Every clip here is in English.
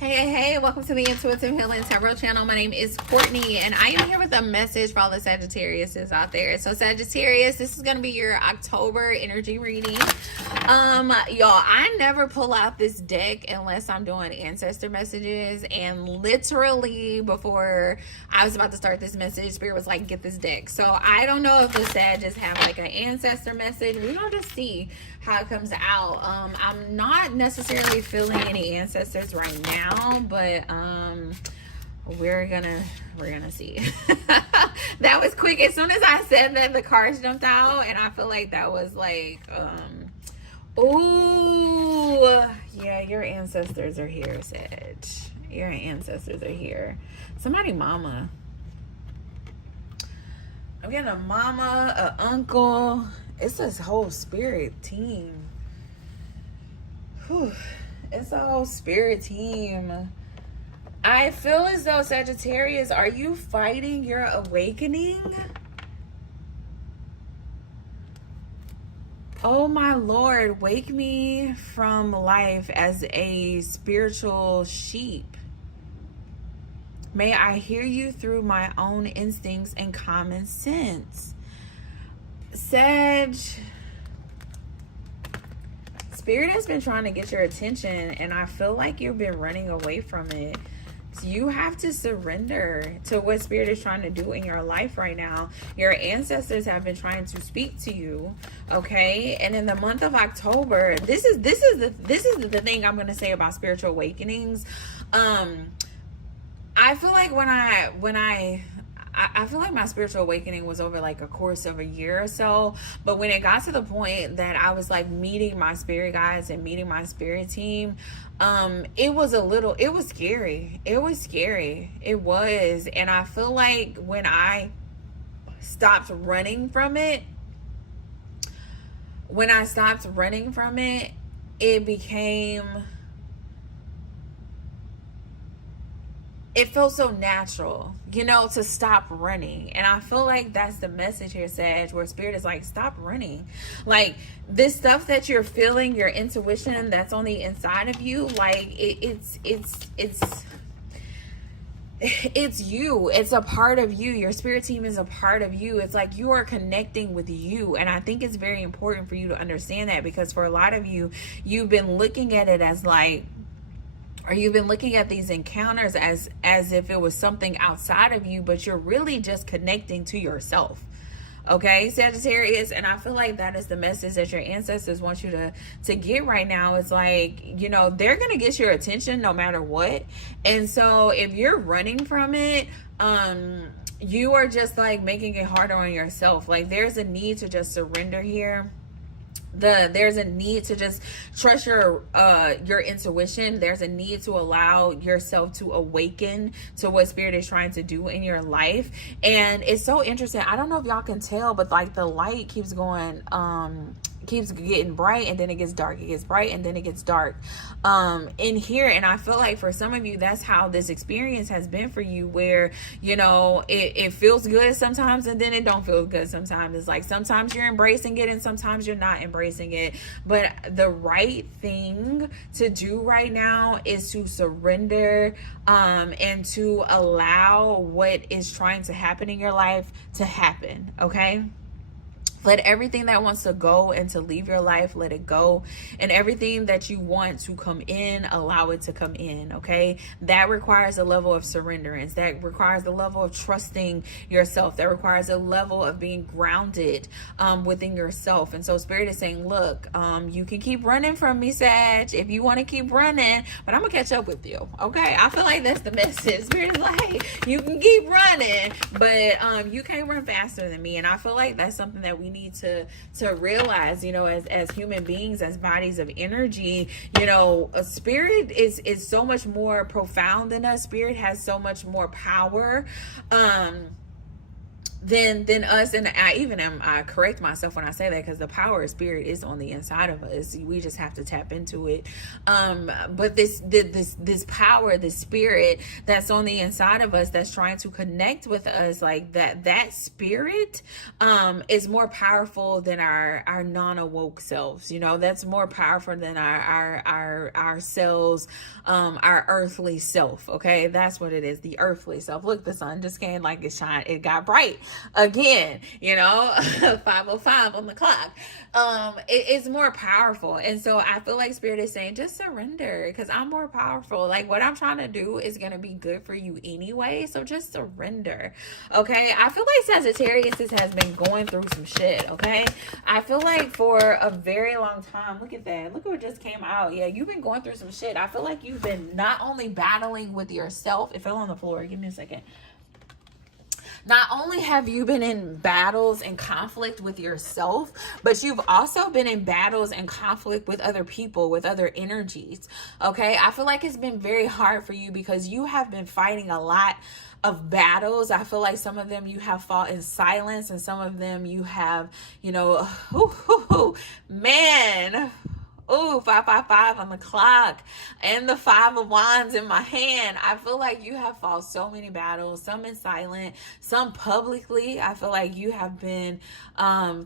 Hey, welcome to the Intuitive Healing Tarot channel. My name is Courtney, and I am here with a message for all the Sagittariuses out there. So Sagittarius, this is going to be your October energy reading. Y'all, I never pull out this deck unless I'm doing ancestor messages, and literally before I was about to start this message, Spirit was like, get this deck. So I don't know if the Sagittarius have like an ancestor message. We're going to just see how it comes out. I'm not necessarily feeling any ancestors right now, but we're gonna see. That was quick. As soon as I said that, the cards jumped out, and I feel like that was like ooh, yeah, your ancestors are here, Sag. Your ancestors are here. Somebody mama. I'm getting a mama, a uncle. It's this whole spirit team. Whew. It's a whole spirit team. I feel as though, Sagittarius, are you fighting your awakening? Oh my Lord, wake me from life as a spiritual sheep. May I hear you through my own instincts and common sense. Sag, Spirit has been trying to get your attention, and I feel like you've been running away from it. So you have to surrender to what Spirit is trying to do in your life right now. Your ancestors have been trying to speak to you, okay? And in the month of October, this is the thing I'm going to say about spiritual awakenings. I feel like I feel like my spiritual awakening was over like a course of a year or so. But when it got to the point that I was like meeting my spirit guides and meeting my spirit team, it was scary. It was scary. It was. And I feel like when I stopped running from it, it felt so natural, to stop running. And I feel like that's the message here, Sag, where Spirit is like, stop running. Like, this stuff that you're feeling, your intuition that's on the inside of you, like, it's you. It's a part of you. Your spirit team is a part of you. It's like you are connecting with you. And I think it's very important for you to understand that, because for a lot of you, you've been looking at it as like, or you've been looking at these encounters as if it was something outside of you, but you're really just connecting to yourself. Okay, Sagittarius, and I feel like that is the message that your ancestors want you to get right now. It's like, they're going to get your attention no matter what. And so if you're running from it, you are just like making it harder on yourself. Like, there's a need to just surrender here. There's a need to just trust your intuition. There's a need to allow yourself to awaken to what Spirit is trying to do in your life. And it's so interesting. I don't know if y'all can tell, but like the light keeps going, keeps getting bright, and then it gets dark. It gets bright, and then it gets dark in here. And I feel like for some of you, that's how this experience has been for you, where it feels good sometimes, and then it don't feel good sometimes. It's like sometimes you're embracing it and sometimes you're not embracing it. But the right thing to do right now is to surrender and to allow what is trying to happen in your life to happen. Okay, let everything that wants to go and to leave your life, let it go. And everything that you want to come in, allow it to come in, okay? That requires a level of surrenderance. That requires a level of trusting yourself. That requires a level of being grounded within yourself. And so Spirit is saying, look, you can keep running from me, Sag, if you want to keep running, but I'm going to catch up with you, okay? I feel like that's the message. Spirit is like, you can keep running, but you can't run faster than me. And I feel like that's something that we need to realize, as human beings, as bodies of energy. A spirit is so much more profound than us. Spirit has so much more power. than us. And I correct myself when I say that, because the power of spirit is on the inside of us. We just have to tap into it. But this power, this spirit that's on the inside of us, that's trying to connect with us, like that spirit is more powerful than our non-awoke selves. You know, that's more powerful than our selves, our earthly self. Okay, that's what it is, the earthly self. Look, the sun just came, like it got bright again, you know. 5:05 on the clock. It's more powerful. And so I feel like spirit is saying, just surrender, because I'm more powerful. Like, what I'm trying to do is going to be good for you anyway, so just surrender. Okay, I feel like Sagittarius has been going through some shit. Okay, I feel like for a very long time, look at that, look what just came out. Yeah, you've been going through some shit. I feel like you've been not only battling with yourself, it fell on the floor, give me a second. Not only have you been in battles and conflict with yourself, but you've also been in battles and conflict with other people, with other energies. Okay, I feel like it's been very hard for you because you have been fighting a lot of battles. I feel like some of them you have fought in silence, and some of them you have, you know, man. Ooh, 555 on the clock, and the 5 of Wands in my hand. I feel like you have fought so many battles, some in silent, some publicly. I feel like you have been,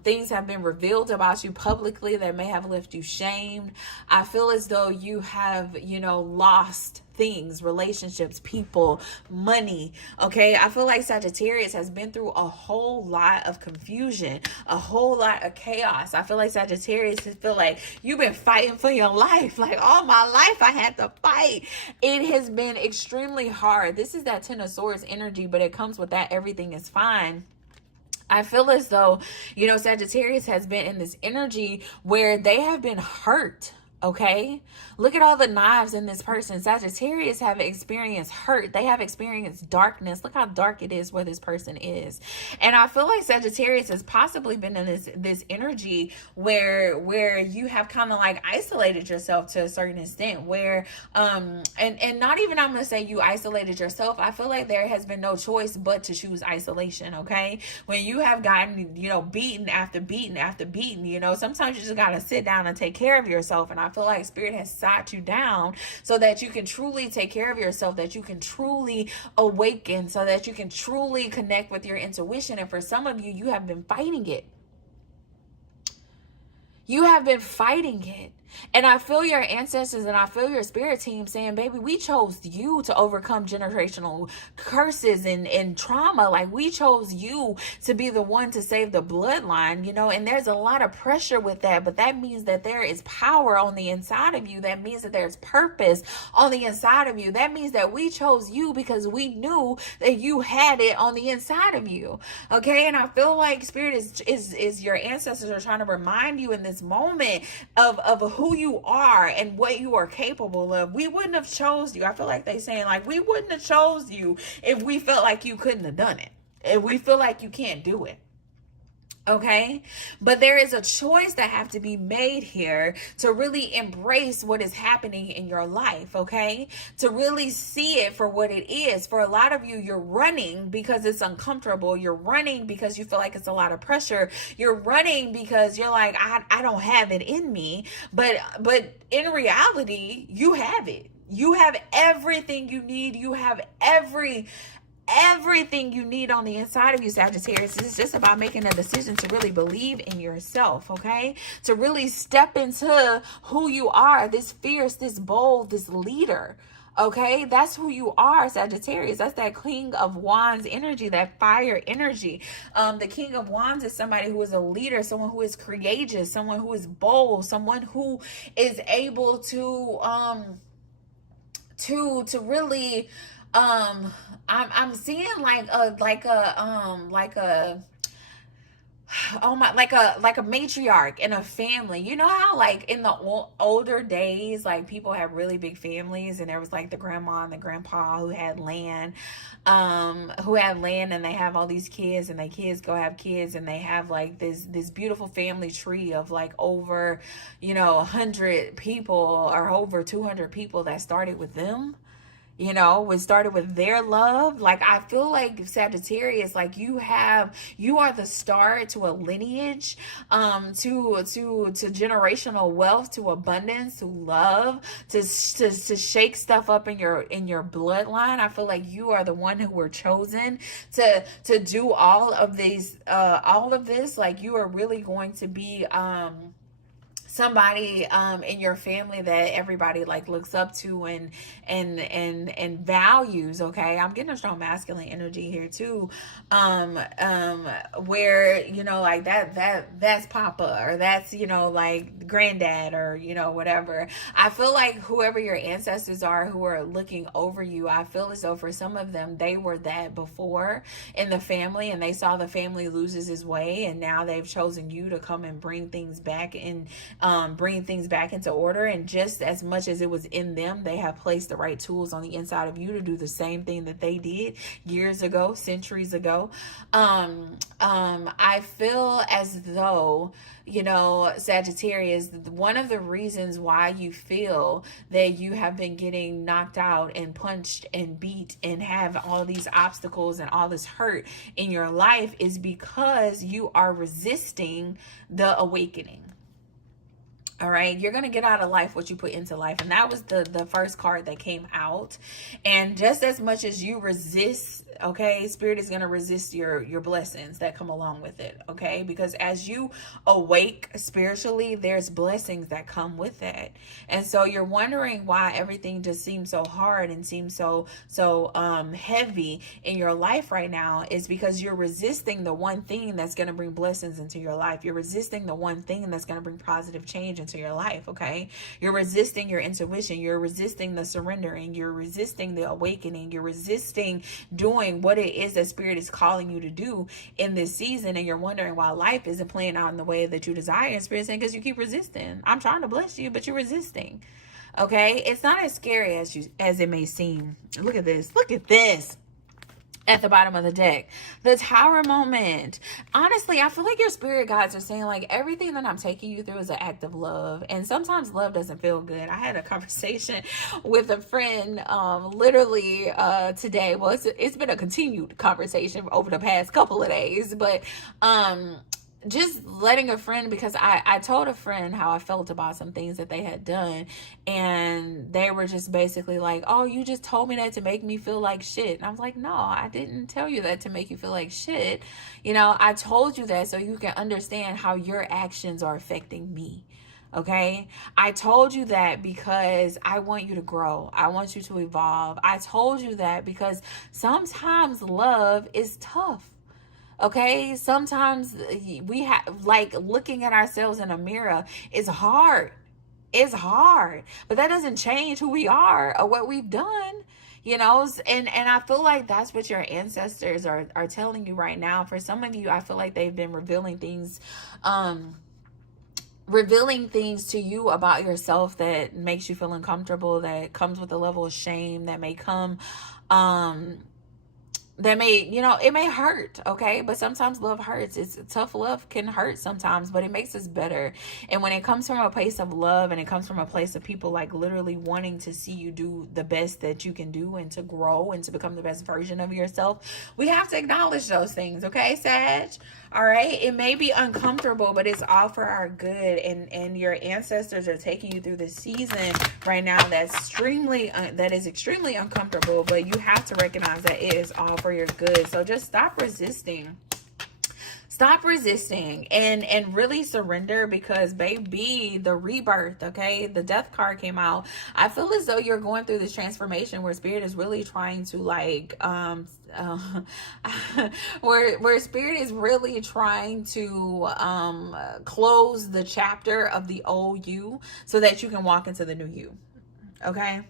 things have been revealed about you publicly that may have left you shamed. I feel as though you have, you know, lost things, relationships, people, money. Okay, I feel like Sagittarius has been through a whole lot of confusion, a whole lot of chaos. I feel like Sagittarius feel like you've been fighting for your life. Like, all my life I had to fight. It has been extremely hard. This is that 10 of Swords energy, but it comes with that everything is fine. I feel as though, you know, Sagittarius has been in this energy where they have been hurt. Okay, look at all the knives in this person. Sagittarius have experienced hurt. They have experienced darkness. Look how dark it is where this person is. And I feel like Sagittarius has possibly been in this energy where you have kind of like isolated yourself to a certain extent, where and not even, I'm gonna say you isolated yourself. I feel like there has been no choice but to choose isolation. Okay, when you have gotten, you know, beaten after beaten after beaten, you know, sometimes you just gotta sit down and take care of yourself. And I feel like spirit has sat you down so that you can truly take care of yourself, that you can truly awaken, so that you can truly connect with your intuition. And for some of you, you have been fighting it. You have been fighting it. And I feel your ancestors and I feel your spirit team saying, baby, we chose you to overcome generational curses and trauma. Like, we chose you to be the one to save the bloodline, you know, and there's a lot of pressure with that, but that means that there is power on the inside of you. That means that there's purpose on the inside of you. That means that we chose you because we knew that you had it on the inside of you. Okay. And I feel like spirit is your ancestors are trying to remind you in this moment of who you are and what you are capable of. We wouldn't have chose you. I feel like they saying, like, we wouldn't have chose you if we felt like you couldn't have done it, if we feel like you can't do it. Okay, but there is a choice that have to be made here to really embrace what is happening in your life. Okay, to really see it for what it is. For a lot of you, you're running because it's uncomfortable. You're running because you feel like it's a lot of pressure. You're running because you're like, I don't have it in me. But in reality, you have it. You have everything you need. You have everything you need on the inside of you, Sagittarius. It's just about making a decision to really believe in yourself, okay? To really step into who you are, this fierce, this bold, this leader, okay? That's who you are, Sagittarius. That's that King of Wands energy, that fire energy. The King of Wands is somebody who is a leader, someone who is courageous, someone who is bold, someone who is able to really I'm seeing like a matriarch in a family. You know how like in the older days, like people had really big families, and there was like the grandma and the grandpa who had land, and they have all these kids, and their kids go have kids, and they have like this beautiful family tree of like over, 100 people or over 200 people that started with them. You know, it started with their love. Like, I feel like Sagittarius, like you are the start to a lineage, to generational wealth, to abundance, to love, to shake stuff up in your bloodline. I feel like you are the one who were chosen to do all of this. Like, you are really going to be somebody in your family that everybody like looks up to and values. Okay, I'm getting a strong masculine energy here too, where, you know, like that's papa, or that's, you know, like granddad, or, you know, whatever. I feel like whoever your ancestors are who are looking over you, I feel as though for some of them they were that before in the family, and they saw the family loses its way, and now they've chosen you to come and bring things back in, bringing things back into order. And just as much as it was in them, they have placed the right tools on the inside of you to do the same thing that they did years ago, centuries ago. I feel as though, you know, Sagittarius, one of the reasons why you feel that you have been getting knocked out and punched and beat and have all these obstacles and all this hurt in your life is because you are resisting the awakening. All right, you're going to get out of life what you put into life. And that was the first card that came out. And just as much as you resist, okay, Spirit is going to resist your blessings that come along with it, okay? Because as you awake spiritually, there's blessings that come with that. And so you're wondering why everything just seems so hard and seems so heavy in your life right now, is because you're resisting the one thing that's going to bring blessings into your life. You're resisting the one thing that's going to bring positive change into your life, okay? You're resisting your intuition. You're resisting the surrendering. You're resisting the awakening. You're resisting doing what it is that Spirit is calling you to do in this season. And you're wondering why life isn't playing out in the way that you desire. And Spirit's saying, because you keep resisting. I'm trying to bless you, but you're resisting. Okay? It's not as scary as it may seem. Look at this. Look at this. At the bottom of the deck, the Tower moment. Honestly, I feel like your spirit guides are saying, like, everything that I'm taking you through is an act of love. And sometimes love doesn't feel good. I had a conversation with a friend literally today. Well, it's been a continued conversation over the past couple of days, but just letting a friend, because I told a friend how I felt about some things that they had done, and they were just basically like, oh, you just told me that to make me feel like shit. And I was like, no, I didn't tell you that to make you feel like shit. You know, I told you that so you can understand how your actions are affecting me. Okay, I told you that because I want you to grow. I want you to evolve. I told you that because sometimes love is tough. Okay, sometimes we have, like, looking at ourselves in a mirror is hard. It's hard, but that doesn't change who we are or what we've done, you know. And I feel like that's what your ancestors are telling you right now. For some of you, I feel like they've been revealing things to you about yourself that makes you feel uncomfortable, that comes with a level of shame, that may come that may, you know, it may hurt, okay? But sometimes love hurts. It's tough. Love can hurt sometimes, but it makes us better. And when it comes from a place of love, and it comes from a place of people like literally wanting to see you do the best that you can do, and to grow and to become the best version of yourself, we have to acknowledge those things, okay, Sag? All right, it may be uncomfortable, but it's all for our good. And your ancestors are taking you through this season right now that is extremely uncomfortable, but you have to recognize that it is all for your good. So just stop resisting. Stop resisting and really surrender, because baby, the rebirth, okay, the Death card came out. I feel as though you're going through this transformation where Spirit is really trying to, like, where Spirit is really trying to close the chapter of the old you so that you can walk into the new you. Okay,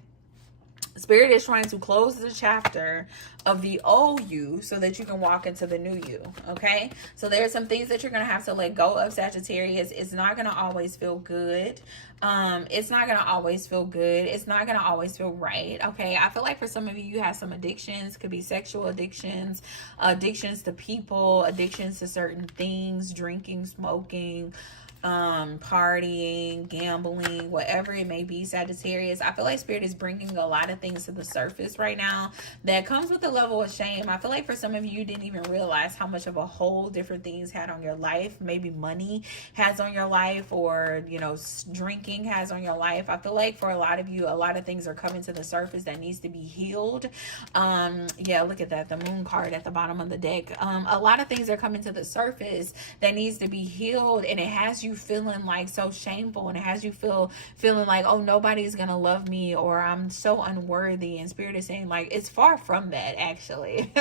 Spirit is trying to close the chapter of the old you so that you can walk into the new you. Okay, so there's some things that you're going to have to let go of, Sagittarius. It's not going to always feel good. It's not going to always feel good. It's not going to always feel right. Okay, I feel like for some of you, you have some addictions. Could be sexual addictions, addictions to people, addictions to certain things, drinking, smoking, partying, gambling, whatever it may be, Sagittarius. I feel like Spirit is bringing a lot of things to the surface right now that comes with a level of shame. I feel like for some of you didn't even realize how much of a whole different things had on your life. Maybe money has on your life, or, you know, drinking has on your life. I feel like for a lot of you, a lot of things are coming to the surface that needs to be healed. Yeah, look at that, the moon card at the bottom of the deck. A lot of things are coming to the surface that needs to be healed, and it has you feeling like so shameful, and it has you feeling like, oh, nobody's gonna love me, or I'm so unworthy. And Spirit is saying, like, it's far from that, actually.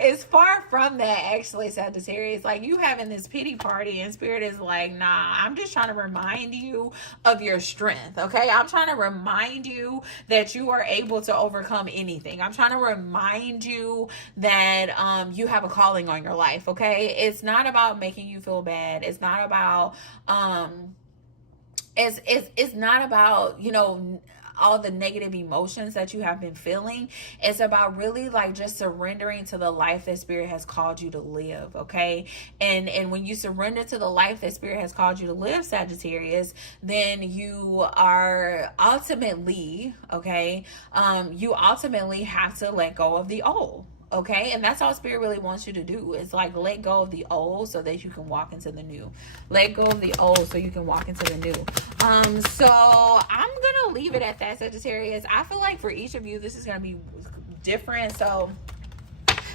It's far from that, actually, Sagittarius. Like, you having this pity party, and Spirit is like, nah, I'm just trying to remind you of your strength, okay? I'm trying to remind you that you are able to overcome anything. I'm trying to remind you that you have a calling on your life, okay? It's not about making you feel bad. It's not about it's not about, you know, all the negative emotions that you have been feeling. It's about really like just surrendering to the life that Spirit has called you to live, okay? And when you surrender to the life that Spirit has called you to live, Sagittarius, then you are ultimately, okay, you ultimately have to let go of the old. Okay, and that's all Spirit really wants you to do. It's like, let go of the old so that you can walk into the new. Let go of the old so you can walk into the new. So I'm gonna leave it at that, Sagittarius. I feel like for each of you, this is gonna be different. So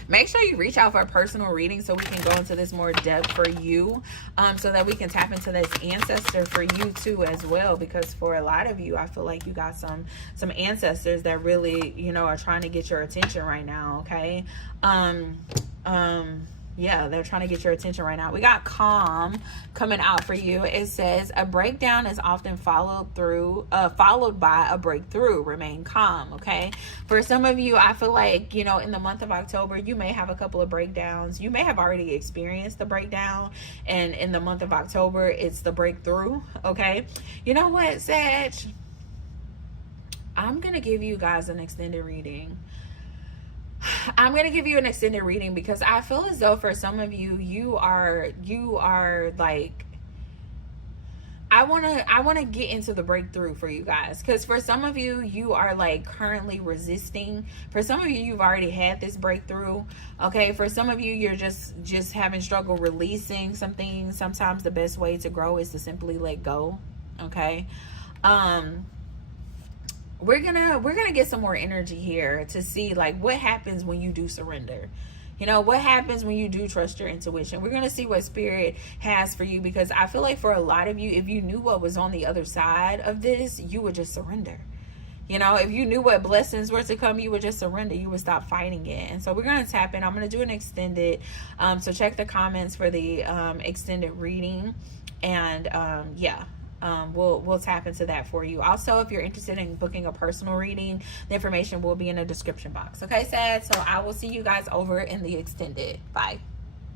make sure you reach out for a personal reading so we can go into this more depth for you, so that we can tap into this ancestor for you too as well. Because for a lot of you, I feel like you got some ancestors that really, you know, are trying to get your attention right now, okay? Yeah, they're trying to get your attention right now. We got calm coming out for you. It says a breakdown is often followed by a breakthrough. Remain calm, okay? For some of you, I feel like, you know, in the month of October, you may have a couple of breakdowns. You may have already experienced the breakdown, and in the month of October, it's the breakthrough, okay? You know what, Sag? I'm going to give you guys an extended reading. I'm going to give you an extended reading because I feel as though for some of you, you are like, I want to get into the breakthrough for you guys. Because for some of you, you are like currently resisting. For some of you, you've already had this breakthrough. Okay. For some of you, you're just having struggle releasing some things. Sometimes the best way to grow is to simply let go. Okay. We're gonna get some more energy here to see like what happens when you do surrender. You know, what happens when you do trust your intuition. We're gonna see what Spirit has for you, because I feel like for a lot of you, if you knew what was on the other side of this, you would just surrender. You know, if you knew what blessings were to come, you would just surrender. You would stop fighting it. And so we're going to tap in. I'm going to do an extended. So check the comments for the extended reading. And yeah. We'll tap into that for you. Also, if you're interested in booking a personal reading, the information will be in the description box. Okay, Sad? So I will see you guys over in the extended. Bye.